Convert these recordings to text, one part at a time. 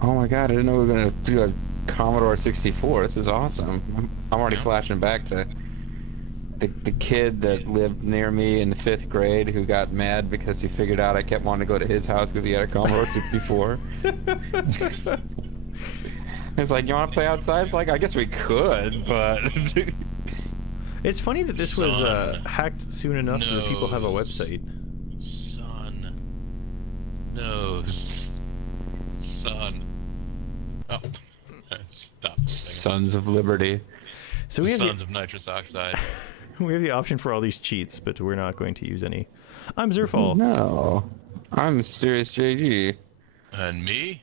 Oh my god, I didn't know we were gonna do a Commodore 64. This is awesome. I'm already flashing back to the kid that lived near me in the 5th grade who got mad because he figured out I kept wanting to go to his house because he had a Commodore 64. It's like, you want to play outside? It's like, I guess we could, but... It's funny that this was hacked soon enough that people have a website. Son. Nose. Son. Oh. Stop. Sons of Liberty. So we have Sons of nitrous oxide. We have the option for all these cheats, but we're not going to use any. I'm Zerfall. No. I'm MysterousJG. And me?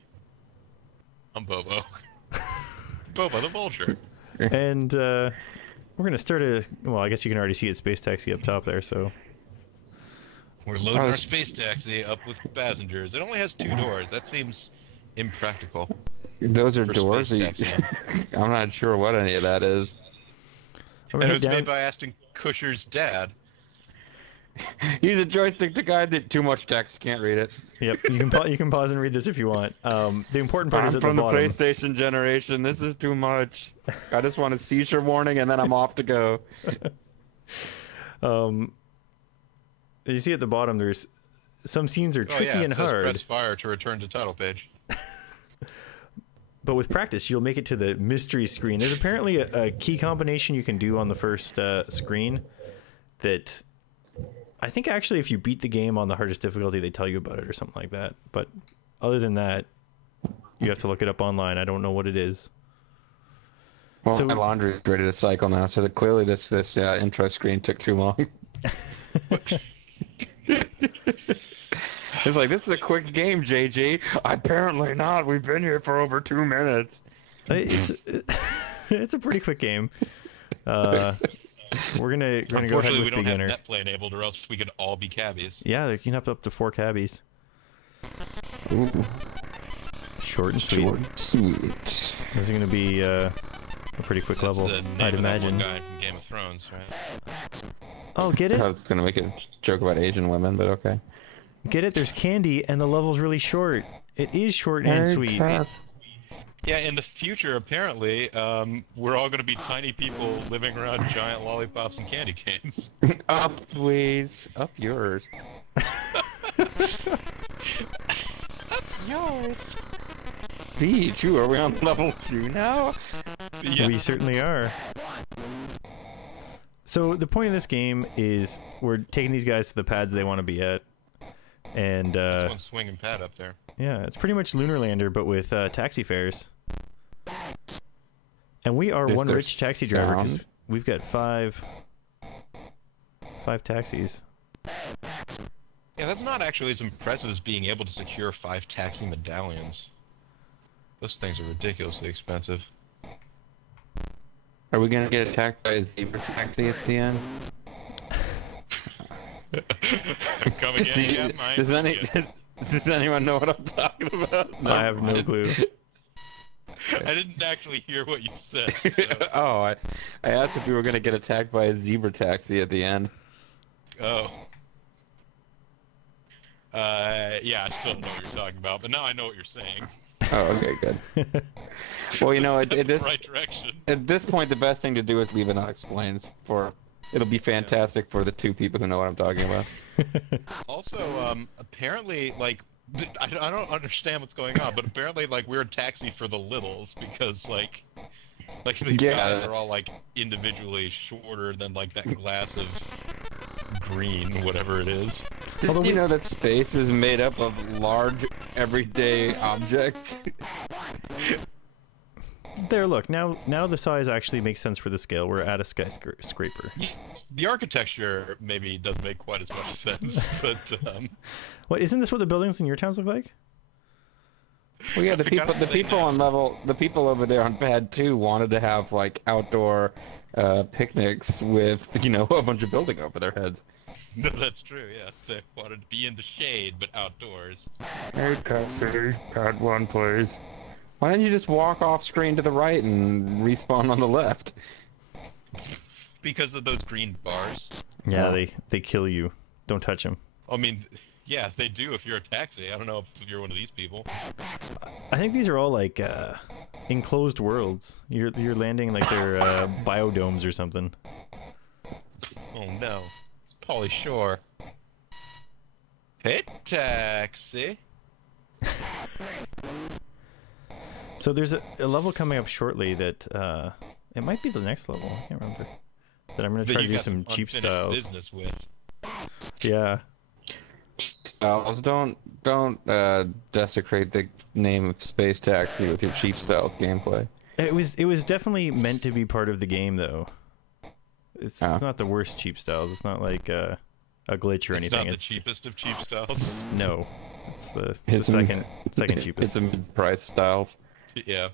I'm Bobo. Bobo the Vulture. And we're going to start a... Well, I guess you can already see it, Space Taxi up top there, so... We're loading our space taxi up with passengers. It only has 2 doors. That seems impractical. Those are doors? I'm not sure what any of that is. And it was made by Ashton Kutcher's dad. Use a joystick to guide it. Too much text, can't read it. Yep, you can pause and read this if you want. The important part is at the bottom. I'm from the PlayStation generation. This is too much. I just want a seizure warning and then I'm off to go. You see at the bottom, there's some scenes are tricky and hard. Press fire to return to title page. But with practice, you'll make it to the mystery screen. There's apparently a key combination you can do on the first screen that I think actually if you beat the game on the hardest difficulty, they tell you about it or something like that. But other than that, you have to look it up online. I don't know what it is. Well, so, my laundry is ready to cycle now, so that clearly this intro screen took too long. It's like, this is a quick game, JG. Apparently not. We've been here for over 2 minutes. It's a pretty quick game. We're gonna go ahead with beginner. Unfortunately, we don't have NetPlay enabled, or else we could all be cabbies. Yeah, they can have up to 4 cabbies. Ooh. Short and sweet. This is gonna be a pretty quick level, I'd imagine. That one guy from Game of Thrones, right? Oh, get it? I was gonna make a joke about Asian women, but okay. Get it? There's candy, and the level's really short. It is short and sweet. Yeah, in the future, apparently, we're all going to be tiny people living around giant lollipops and candy canes. Up, please. Up yours. Up yours. V2, are we on level 2 now? Yeah. We certainly are. So the point of this game is we're taking these guys to the pads they want to be at. And that's one swinging pad up there. Yeah, it's pretty much Lunar Lander, but with taxi fares. And we are one rich taxi driver because we've got five taxis. Yeah, that's not actually as impressive as being able to secure 5 taxi medallions. Those things are ridiculously expensive. Are we gonna get attacked by a zebra taxi at the end? Come again? Does anyone know what I'm talking about? No, I have no clue. I didn't actually hear what you said. So. Oh, I asked if we were going to get attacked by a zebra taxi at the end. Oh. Yeah, I still don't know what you're talking about, but now I know what you're saying. Oh, okay, good. Well, you know, at this point, the best thing to do is leave it unexplained. It'll be fantastic for the 2 people who know what I'm talking about. Also, apparently, like, I don't understand what's going on, but apparently, like, we're a taxi for the littles because, like these guys are all, like, individually shorter than, like, that glass of green, whatever it is. Did you know that space is made up of large, everyday objects? There, look, now the size actually makes sense for the scale. We're at a skyscraper. The architecture maybe doesn't make quite as much sense, but What, isn't this what the buildings in your towns look like? Well, yeah, the people over there on pad 2 wanted to have like outdoor picnics with, you know, a bunch of building over their heads. No, that's true, yeah. They wanted to be in the shade, but outdoors. Hey, taxi, pad 1, please. Why don't you just walk off screen to the right and respawn on the left? Because of those green bars. Yeah, they kill you. Don't touch them. I mean, yeah, they do if you're a taxi. I don't know if you're one of these people. I think these are all like enclosed worlds. You're landing like they're biodomes or something. Oh no, it's Pauly Shore. Hey, taxi. So there's a level coming up shortly that it might be the next level. I can't remember. That I'm gonna try to do some cheap styles. Business with. Yeah. Styles, don't desecrate the name of Space Taxi with your cheap styles gameplay. It was definitely meant to be part of the game though. It's not the worst cheap styles. It's not like a glitch or anything. It's not the cheapest of cheap styles. No, it's the second cheapest. It's a mid-price styles. Yeah.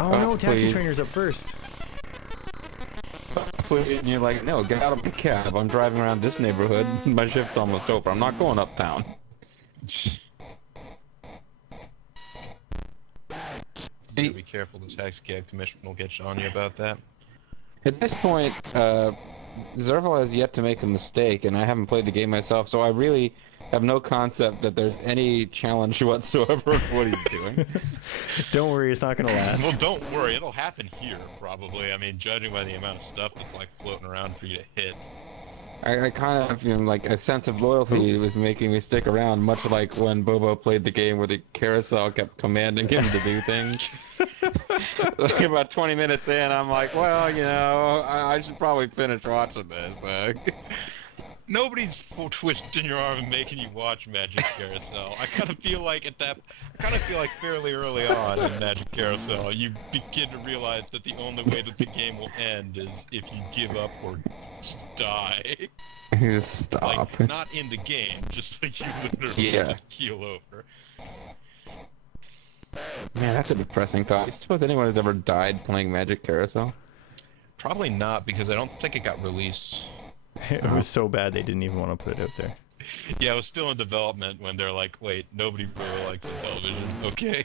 Oh no, Taxi Trainer's up first. Please, and you're like, no, get out of my cab. I'm driving around this neighborhood. My shift's almost over. I'm not going uptown. Be careful, the taxi cab commissioner will get on you about that. At this point, Zerfall has yet to make a mistake, and I haven't played the game myself, so I really have no concept that there's any challenge whatsoever of what he's doing. Don't worry, it's not gonna last. Well, don't worry, it'll happen here, probably. I mean, judging by the amount of stuff that's, like, floating around for you to hit. I kind of, like, a sense of loyalty was making me stick around, much like when Bobo played the game where the carousel kept commanding him to do things. Like, about 20 minutes in, I'm like, well, you know, I should probably finish watching this. Nobody's twisting your arm and making you watch Magic Carousel. I kind of feel like fairly early on in Magic Carousel, you begin to realize that the only way that the game will end is if you give up or die. Just stop. Like, not in the game, just like you literally just keel over. Man, that's a depressing thought. You suppose anyone has ever died playing Magic Carousel? Probably not, because I don't think it got released. It was so bad they didn't even want to put it out there. Yeah, it was still in development when they're like, wait, nobody really likes the television. Okay.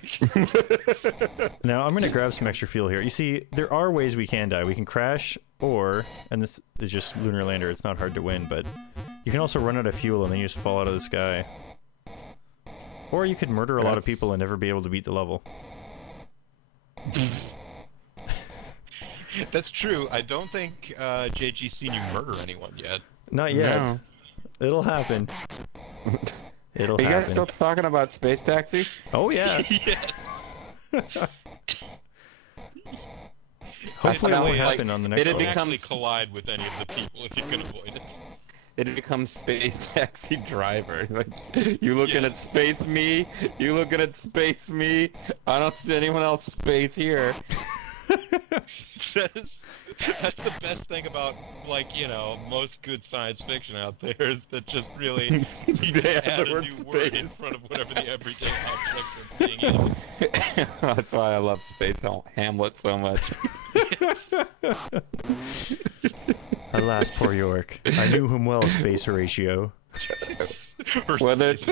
Now, I'm going to grab some extra fuel here. You see, there are ways we can die. We can crash, or, and this is just Lunar Lander, it's not hard to win, but you can also run out of fuel and then you just fall out of the sky. Or you could murder a lot of people and never be able to beat the level. That's true. I don't think JG's seen you murder anyone yet. Not yet. No. It'll happen. It'll happen. Are you guys still talking about Space Taxi? Oh, yeah. Yes. Hopefully it won't happen on the next It'd level. actually collide with any of the people if you can avoid it. It becomes Space Taxi Driver. Like, you looking at Space Me? You looking at Space Me? I don't see anyone else Space here. That's the best thing about, like, you know, most good science fiction out there is that just really you They add have the a word new word in space. front of whatever the everyday object of thing is. That's why I love Space Hamlet so much. Alas, poor York. I knew him well, Space Horatio. Whether it's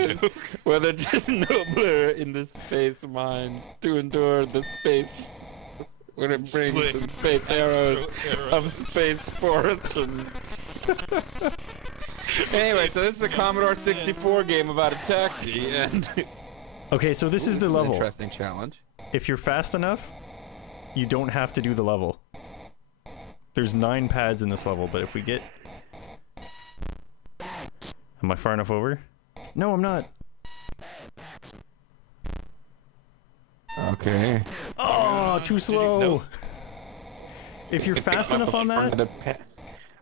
nobler in the space mind to endure the space when it brings the space arrows of space force and... Anyway, so this is a Commodore 64 game about a taxi, and... Okay, so this is the level. Interesting challenge. If you're fast enough, you don't have to do the level. There's 9 pads in this level, but if we get... Am I far enough over? No, I'm not. Okay. Oh, too slow. No. If you're fast enough on that,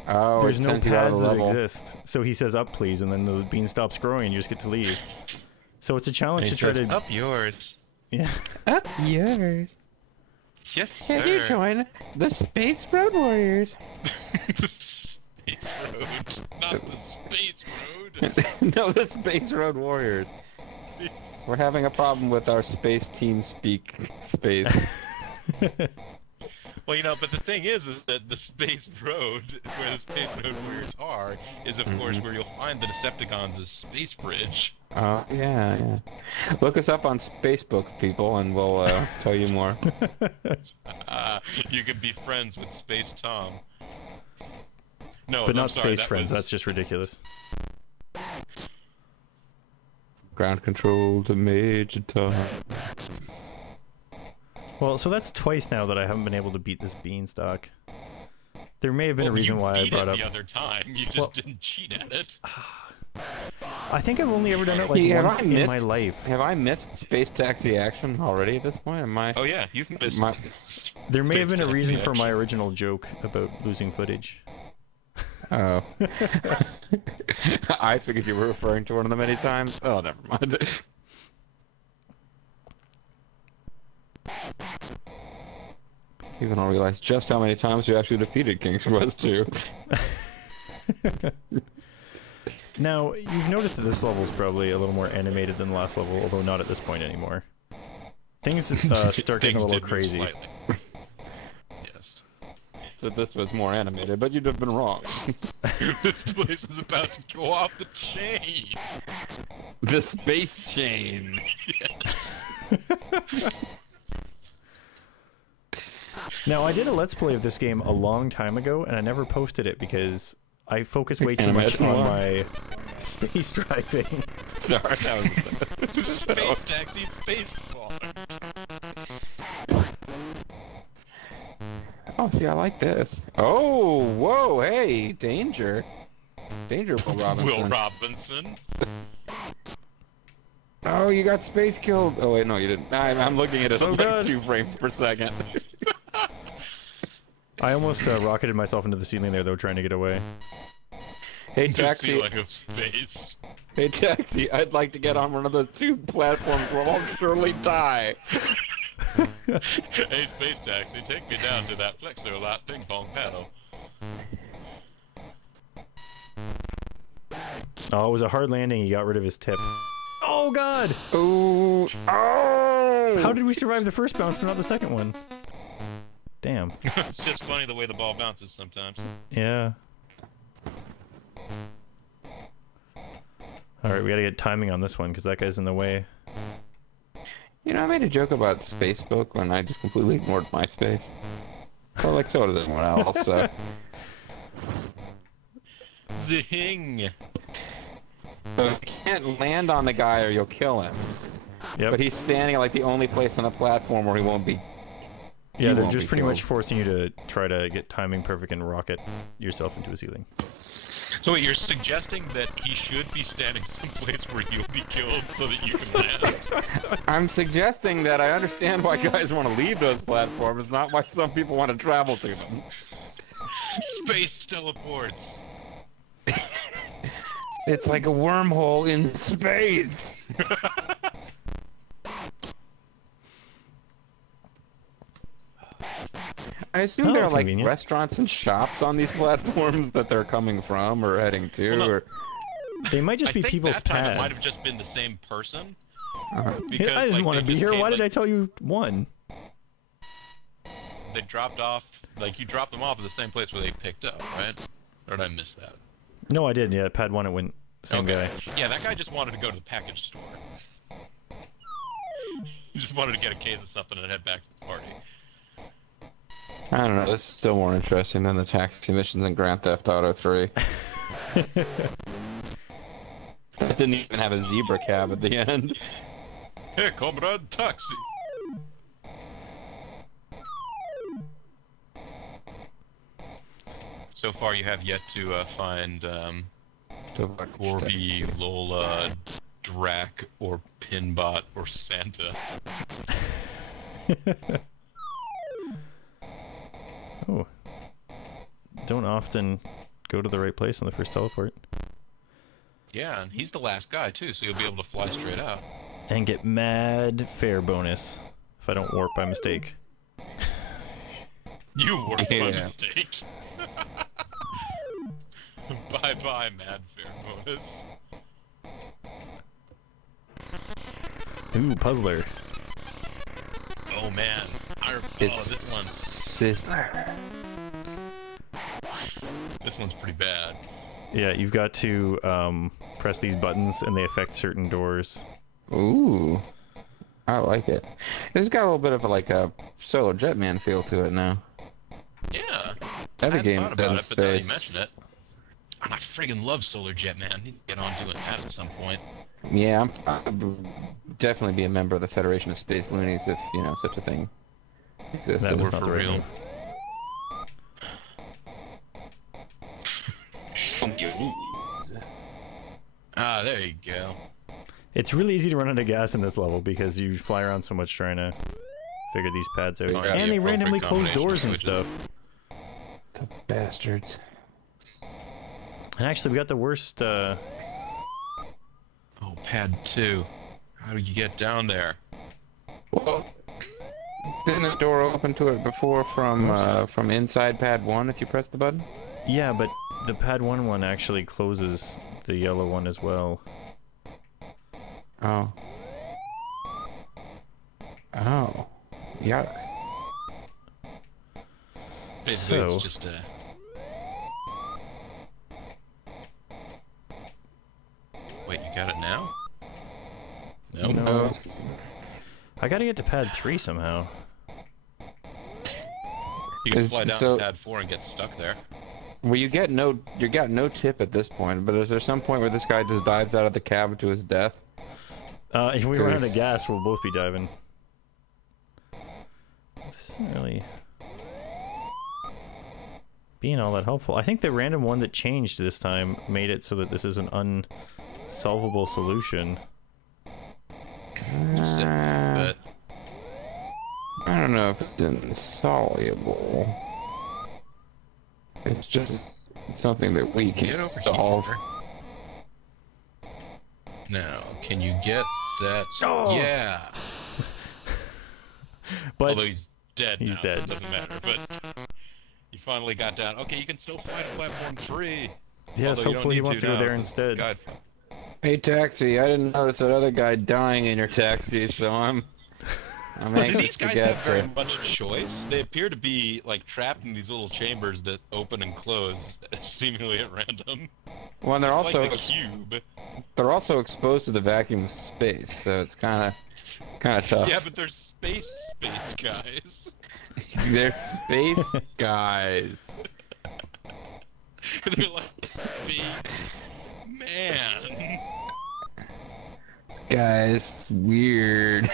there's no sends you out of pads the that level. exist. So he says up, please, and then the bean stops growing and you just get to leave. So it's a challenge He to try says, to... up yours. Yeah. Up yours. Yes, Can you sir. join the Space Road Warriors? The Space Road. Not the Space Road. No, the Space Road Warriors. We're having a problem with our space team speak space. Well, you know, but the thing is that the Space Road, where the Space Road Warriors are, is of course where you'll find the Decepticons' space bridge. Oh, yeah. Look us up on Facebook, people, and we'll tell you more. You could be friends with Space Tom. No, But I'm not sorry, space friends, was... that's just ridiculous. Ground control to Major Tom. Well, so that's twice now that I haven't been able to beat this beanstalk. There may have been a reason why I brought up the other time. You just didn't cheat at it. I think I've only ever done it like once in my life. Have I missed Space Taxi action already at this point? Am I? Oh yeah, you've missed. There may have been a reason for my original joke about losing footage. Oh. I figured you were referring to one of the many times. Oh, never mind. Even don't realize just how many times you actually defeated King's Quest 2. Now, you've noticed that this level is probably a little more animated than the last level, although not at this point anymore. Things start getting a little crazy. Yes. So this was more animated, but you'd have been wrong. This place is about to go off the chain. The space chain. Yes. Now, I did a Let's Play of this game a long time ago, and I never posted it because I focus way too much on my space driving. Sorry, that was... Space Taxi Spaceball. Oh, see, I like this. Oh, whoa, hey, danger. Danger, Will Robinson. Will Robinson. Oh, you got space killed. Oh, wait, no, you didn't. I'm looking at it at like God. 2 frames per second. I almost rocketed myself into the ceiling there, though, trying to get away. Hey, The Taxi. ceiling of space. Hey, Taxi, I'd like to get on one of those 2 platforms where I'll surely die. Hey, Space Taxi, take me down to that flexor light ping pong paddle. Oh, it was a hard landing. He got rid of his tip. Oh, God! Ooh. Oh! How did we survive the first bounce but not the second one? Damn. It's just funny the way the ball bounces sometimes. Yeah. Alright, we gotta get timing on this one, because that guy's in the way. You know, I made a joke about Spacebook when I just completely ignored MySpace. Well, like, so does everyone else, so... Zing! So you can't land on the guy or you'll kill him. Yep. But he's standing at, like, the only place on the platform where he won't be... Yeah, they're just pretty much forcing you to try to get timing perfect and rocket yourself into a ceiling. So wait, you're suggesting that he should be standing someplace where you'll be killed so that you can land? I'm suggesting that I understand why guys want to leave those platforms, not why some people want to travel to them. Space teleports! It's like a wormhole in space! I assume there are like convenient. restaurants and shops on these platforms that they're coming from or heading to, Well, no. or... They might just be people's that time paths. it might have just been the same person. Because, I didn't want to be here. Why did I tell you one? They dropped off, like you dropped them off at the same place where they picked up, right? Or did I miss that? No, I did. Yeah, pad 1 it went same guy. Yeah, that guy just wanted to go to the package store. He just wanted to get a case of something and head back to the party. I don't know, this is still more interesting than the taxi missions in Grand Theft Auto 3. That didn't even have a zebra cab at the end. Hey, comrade, taxi! So far you have yet to find Corby, Lola, Drac, or Pinbot, or Santa. Oh. Don't often go to the right place on the first teleport. Yeah, and he's the last guy too, so you'll be able to fly straight out. And get mad fare bonus if I don't warp by mistake. You warped by mistake. Bye-bye, mad fare bonus. Ooh, puzzler. Oh man, this one. Sizzler. This one's pretty bad. Yeah, you've got to press these buttons and they affect certain doors. Ooh. I like it. This has got a little bit of like a Solo Jetman feel to it now. Yeah. Every game about done it, but now you space. mention it. And I friggin' love Solar Jet, man. Need to get on doing that at some point. Yeah, I'd definitely be a member of the Federation of Space Loonies if, you know, such a thing existed. That was Or not for the right real. move. Ah, there you go. It's really easy to run out of gas in this level because you fly around so much trying to figure these pads out. Oh, yeah, And the they randomly appropriate close doors and combination stuff. The bastards. And actually, we got the worst. Oh, pad 2. How do you get down there? Well, didn't the door open to it before from inside pad 1 if you press the button? Yeah, but the pad 1 actually closes the yellow one as well. Oh. Oh. Yuck. Basically, So- it's just a... Wait, you got it now? Nope. No. Oh. I gotta get to pad 3 somehow. You can Is- fly down so- to pad 4 and get stuck there. Well, you got no tip at this point, but is there some point where this guy just dives out of the cab to his death? If we run out of Cause- gas, we'll both be diving. This isn't really being all that helpful. I think the random one that changed this time made it so that this is an unsolvable solution. You said, but I don't know if it's insoluble. It's just something that we get can over solve. here. Now, can you get that? Oh! Yeah. But Although he's dead he's now, dead. so it doesn't matter. But you finally got down. Okay, you can still fly to platform 3. yes, Although you don't hopefully he need wants to go now, there 'cause instead. God, Hey, taxi! I didn't notice that other guy dying in your taxi, so I'm do anxious these to guys get have very to. much choice? They appear to be like trapped in these little chambers that open and close seemingly at random. Well, and they're It's also like the cube. they're also exposed to the vacuum of space, so it's kind of tough. Yeah, but they're space guys. They're space guys. They're like space man. Guys, weird.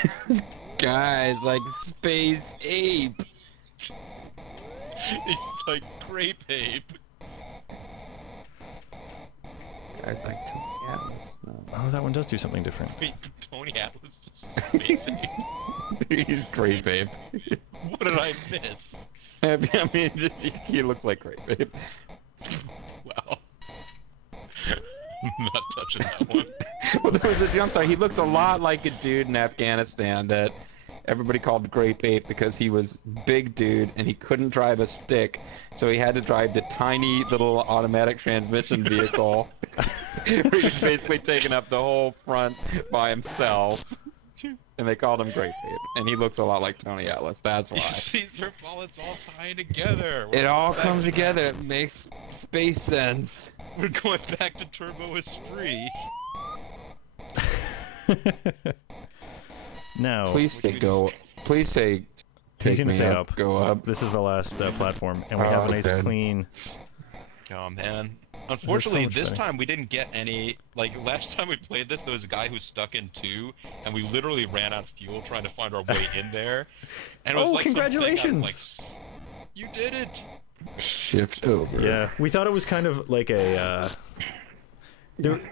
Guys like space ape. He's like grape ape. Guys like Tony Atlas. No. Oh, that one does do something different. Wait, Tony Atlas is space ape. He's grape ape. What did I miss? I mean, he looks like grape ape. Wow. I'm not touching that one. Well, there was I'm sorry, he looks a lot like a dude in Afghanistan that everybody called Grape Ape because he was big dude and he couldn't drive a stick, so he had to drive the tiny little automatic transmission vehicle where he's basically taking up the whole front by himself. And they called him Grape Ape, and he looks a lot like Tony Atlas. That's why. Zerfall, it's all tying together. It all comes together. It makes space sense. We're going back to Turbo Esprit. Now, Please say go. Please say. he's Take gonna me say up. up. Go up. This is the last platform, and we Oh, have a nice okay. clean. Oh man. Unfortunately, much this better. time we didn't get any. Like last time we played this, there was a guy who stuck in 2, and we literally ran out of fuel trying to find our way in there. And it was Oh, like something out of, congratulations! you did it. Shift over. Yeah, we thought it was kind of like a.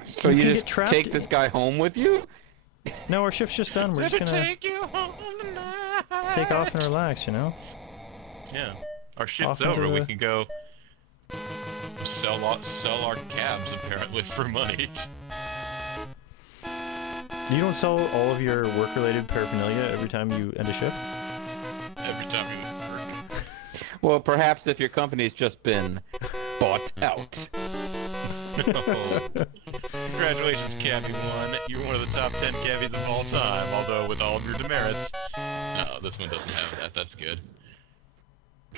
So You you can just get trapped take this guy home with you? No, our shift's just done. We're just gonna take you home tonight. take off and relax, you know? Yeah. Our shift's Off into over. We the- can go sell our cabs apparently for money. You don't sell all of your work-related paraphernalia every time you end a shift? Every time we work. Well, perhaps if your company's just been bought out. Oh. Congratulations, Cabbie 1. You're one of the top 10 cabbies of all time, although with all of your demerits. No, this one doesn't have that. That's good.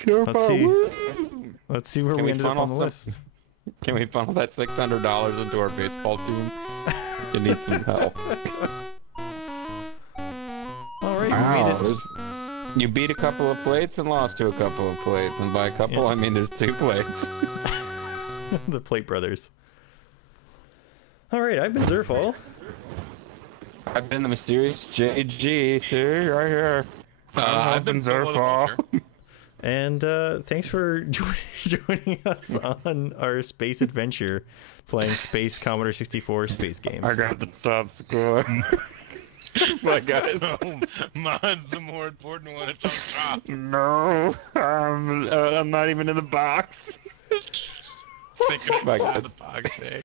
Let's see. Let's see where Can we we ended up on the funnel list. Can we funnel that $600 into our baseball team? You need some help. All right, Wow, we made it. you beat a couple of plates and lost to a couple of plates, and by a couple Yeah. I mean there's 2 plates. The Plate Brothers. All right, I've been Zerfall. I've been the mysterious JG, sir, right here. I've been Zerfall. And thanks for joining us on our space adventure, playing Space Commodore 64 space games. I got the top score. My guys. No, mine's the more important one. It's on top. No, I'm not even in the box. Thinking it's My on God. the box, eh?